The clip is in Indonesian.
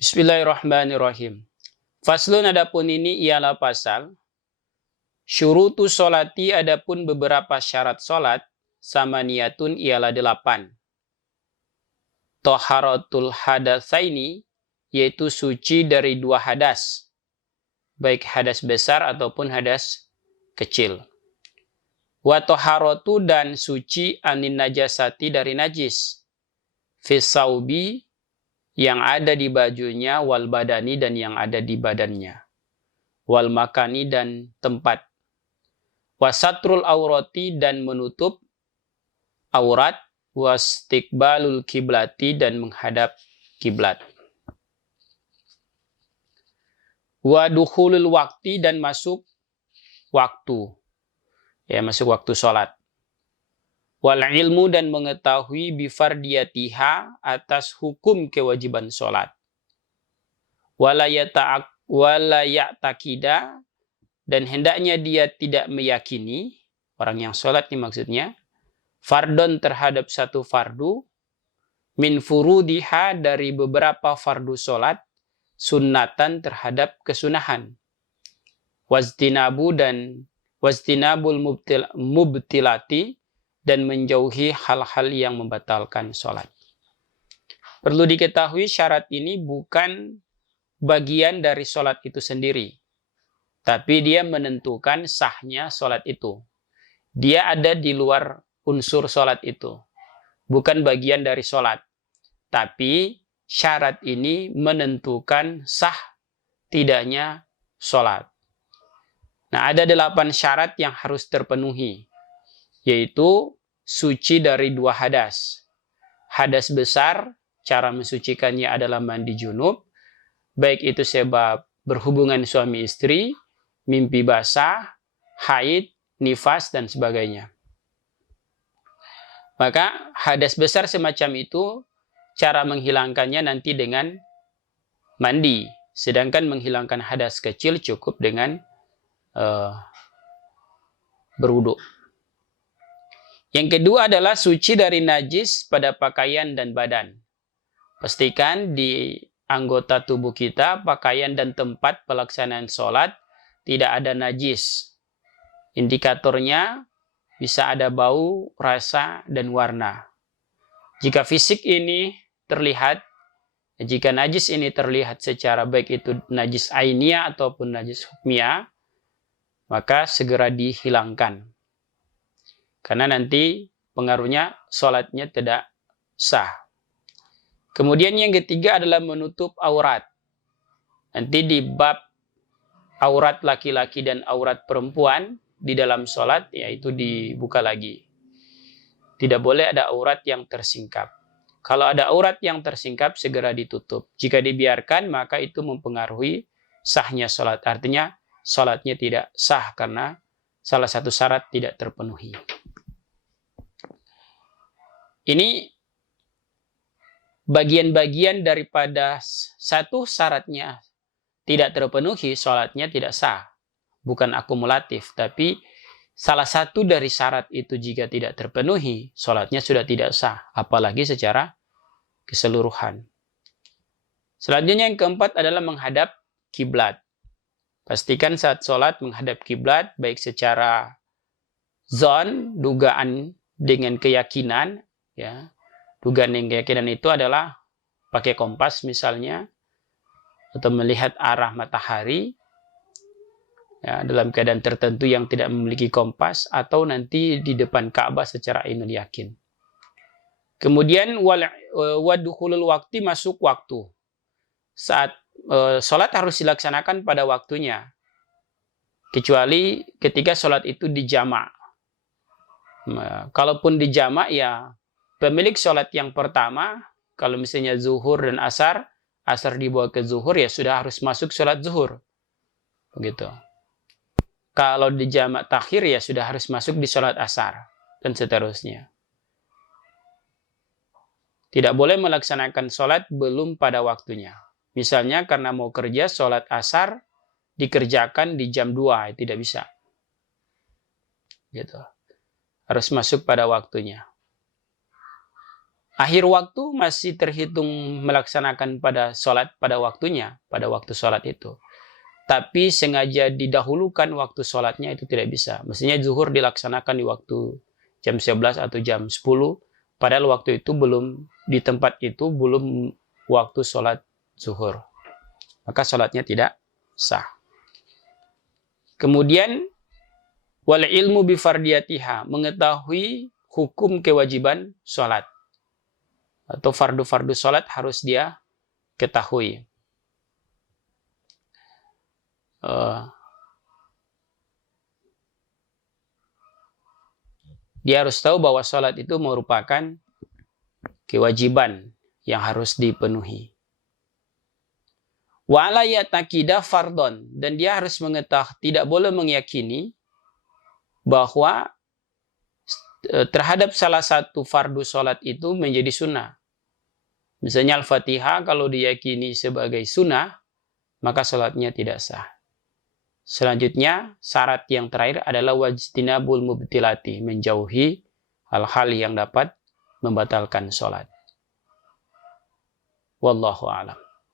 Bismillahirrahmanirrahim. Faslun adapun ini ialah pasal syurutu sholati adapun beberapa syarat sholat sama niyatun ialah 8. Toharatul hadatsaini yaitu suci dari 2 hadas, baik hadas besar ataupun hadas kecil. Wa toharatu dan suci anin najasati dari najis. Fisaubi yang ada di bajunya, wal badani dan yang ada di badannya, wal makani dan tempat, wasatrul aurati dan menutup aurat, wastiqbalul kiblati dan menghadap kiblat, wadukhulul wakti dan masuk waktu, ya masuk waktu sholat, wal ilmu dan mengetahui bifardiyatiha atas hukum kewajiban sholat, walaya'takida dan hendaknya dia tidak meyakini, orang yang sholat ini maksudnya, fardon terhadap satu fardu, min furudiha dari beberapa fardu sholat, sunnatan terhadap kesunahan, wastinabul mubtilati dan menjauhi hal-hal yang membatalkan sholat. Perlu diketahui syarat ini bukan bagian dari sholat itu sendiri, tapi dia menentukan sahnya sholat itu. Dia ada di luar unsur sholat itu, bukan bagian dari sholat, tapi syarat ini menentukan sah tidaknya sholat. Nah, ada 8 syarat yang harus terpenuhi, yaitu suci dari 2 hadas. Hadas besar, cara mensucikannya adalah mandi junub, baik itu sebab berhubungan suami istri, mimpi basah, haid, nifas, dan sebagainya. Maka hadas besar semacam itu, cara menghilangkannya nanti dengan mandi. Sedangkan menghilangkan hadas kecil cukup dengan berwudu. Yang kedua adalah suci dari najis pada pakaian dan badan. Pastikan di anggota tubuh kita, pakaian dan tempat pelaksanaan sholat tidak ada najis. Indikatornya bisa ada bau, rasa, dan warna. Jika fisik ini terlihat, jika najis ini terlihat secara baik itu najis ainiyah ataupun najis hukmiyah, maka segera dihilangkan. Karena nanti pengaruhnya sholatnya tidak sah. Kemudian yang ketiga adalah menutup aurat. Nanti di bab aurat laki-laki dan aurat perempuan di dalam sholat, yaitu dibuka lagi. Tidak boleh ada aurat yang tersingkap. Kalau ada aurat yang tersingkap, segera ditutup. Jika dibiarkan, maka itu mempengaruhi sahnya sholat. Artinya, sholatnya tidak sah karena salah satu syarat tidak terpenuhi. Ini bagian-bagian daripada satu syaratnya tidak terpenuhi, sholatnya tidak sah. Bukan akumulatif, tapi salah satu dari syarat itu jika tidak terpenuhi, sholatnya sudah tidak sah, apalagi secara keseluruhan. Selanjutnya yang keempat adalah menghadap kiblat. Pastikan saat sholat menghadap kiblat, baik secara zon, dugaan dengan keyakinan, ya. Dugaan dengan keyakinan itu adalah pakai kompas misalnya, atau melihat arah matahari, ya, dalam keadaan tertentu yang tidak memiliki kompas, atau nanti di depan Ka'bah secara ainul yakin. Kemudian wadukhulul wakti, masuk waktu. Saat sholat harus dilaksanakan pada waktunya, kecuali ketika sholat itu dijamak. Kalaupun dijamak, ya pemilik sholat yang pertama, kalau misalnya zuhur dan asar dibawa ke zuhur, ya sudah harus masuk sholat zuhur. Begitu. Kalau dijamak takhir, ya sudah harus masuk di sholat asar, dan seterusnya. Tidak boleh melaksanakan sholat belum pada waktunya. Misalnya karena mau kerja, sholat asar dikerjakan di jam 2, tidak bisa. Gitu. Harus masuk pada waktunya. akhir waktu masih terhitung melaksanakan pada sholat pada waktunya, pada waktu sholat itu. Tapi sengaja didahulukan waktu sholatnya itu tidak bisa. Mestinya zuhur dilaksanakan di waktu jam 11 atau jam 10, padahal waktu itu belum, di tempat itu belum waktu sholat zuhur. Maka sholatnya tidak sah. Kemudian, wal ilmu bifardiyatiha, mengetahui hukum kewajiban sholat. Atau fardu-fardu sholat harus dia ketahui. Dia harus tahu bahwa sholat itu merupakan kewajiban yang harus dipenuhi. Wa ala yataqidah fardon, dan dia harus mengetahui, tidak boleh meyakini bahwa terhadap salah satu fardu sholat itu menjadi sunnah. Misalnya Al-Fatihah kalau diyakini sebagai sunnah, maka sholatnya tidak sah. Selanjutnya, syarat yang terakhir adalah wajtinabul mubtilati, menjauhi hal-hal yang dapat membatalkan sholat. Wallahu a'lam.